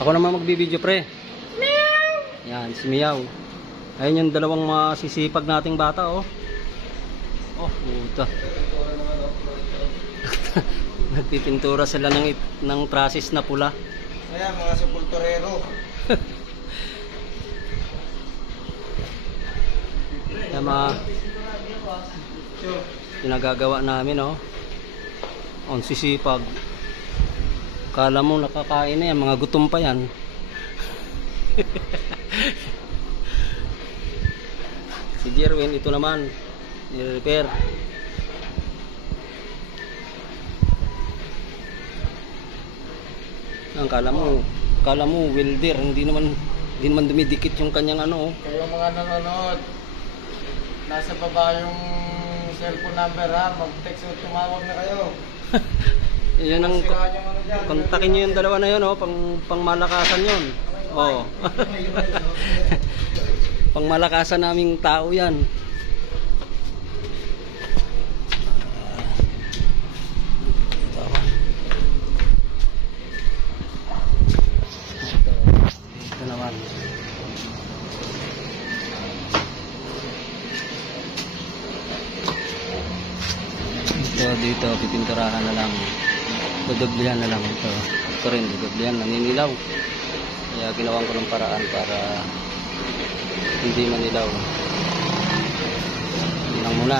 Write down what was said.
Ako naman magbibideo, pre. Yan, si Miyaw. Ayun yung dalawang masisipag nating bata, oh. Oh, puta. Nagpipintura sila ng trasis na pula. Kaya mga sepulturero. Yan mga pinagagawa namin, oh. On sisipag. Kala mo nakakain na yan, mga gutom pa yan. Si Jerwin, ito naman i-repair. Ang kala mo welder, hindi naman dumidikit yung kanyang ano. Kayong mga nanonood, nasa baba yung cellphone number ha, mag-text o tumawag na kayo. Yan ang kontakin nyo yung dalawa na yun, oh, pang malakasan yun. Oh. Pang malakasan naming tao yan. Ito naman. Dito pipinturahan na lang, dudublihan na lang ito rin dudublihan, naninilaw, kaya ginawan ko ng paraan para hindi manilaw. Yun lang muna.